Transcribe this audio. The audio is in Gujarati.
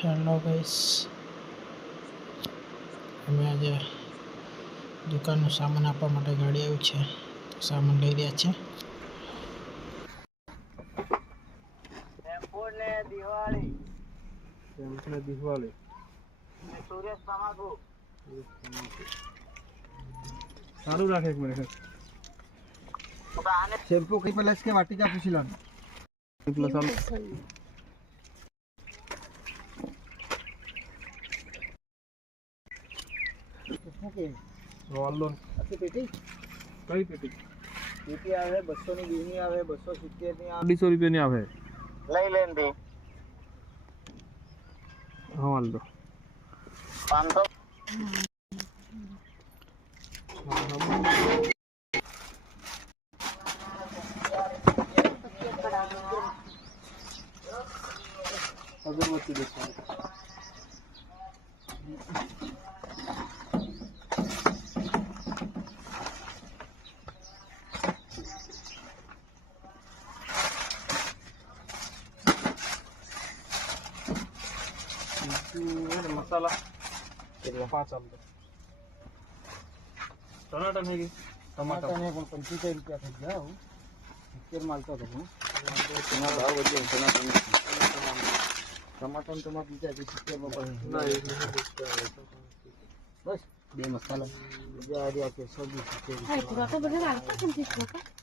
હેલો ગાઈસ, અમે આજે દુકાનનો સામાન આપવા માટે ગાડી આવી છે. સામાન લઈ રહ્યા છે. દિવાળી સારું રાખે. એક મિનિટ શેમ્પू कहीं पे लस के वाटी का पूछ लो प्लस हम ઓકે रोल लो આખી પેટી कई पेटी પેટી આવે 200 ની 20 ની આવે 270 ની આવે 250 रुपए ની આવે લઈ લેન દે હા વાલ દો 500 अगरबत्ती देखो मसाला 5 आलू टमाटर है टमाटर ने पण 75 रुपया થઈ ગયા હું કેર માલતો હતો હું તેના ભાવ વધ્યો ટમાટર ટમાટર બીજા 70 માં પડે ના એ બસ બે મસાલા બીજા આ રહ્યા છે 120 રૂપિયા હા તો બધા રાખો 25 રૂપિયા